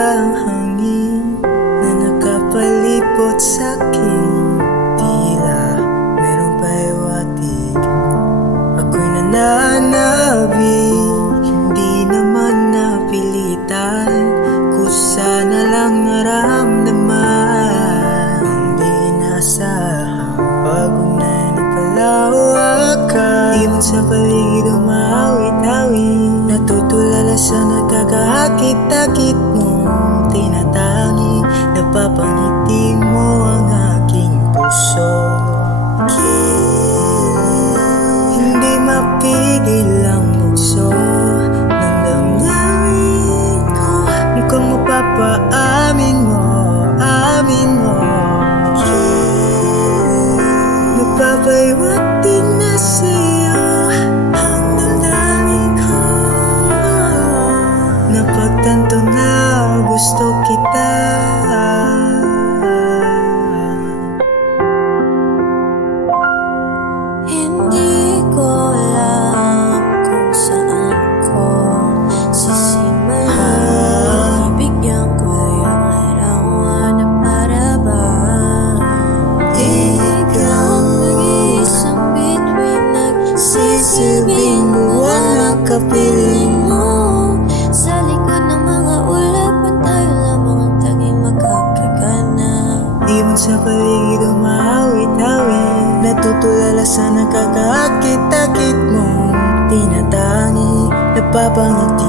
ang hangin na nakapalibot sa'kin. Tila merong pahiwatig, ako'y nananabik. Hindi naman napilitan, kusa na lang naramdaman. Hindi inaasahan, bagong na nakalawakan. Ibon sa paligid umawit-awit, natutulala sa nagkakakit-akit mong tinatangi. Napapangiti mo ang aking puso. Hindi mapigil ang bugso ng damdamin ko. Mukhang mapapaamin mo, amin mo. Napapaiwati na sa'yo ang damdamin ko. Napagtanto na gusto kita. Hindi ko alam kung saan ko sisimulan. Ibigyan ko yung larawan na para bang ikaw ang nag-iisang bituin, nagsisilbing buwan ang kapiling mo. Sa likod ng mga ulapan, tayo lamang ang tanging makakagana. Ibon sa paligid umawit-awit, natutulala sa nakakakit-akit mong tinatangi. Napapangiti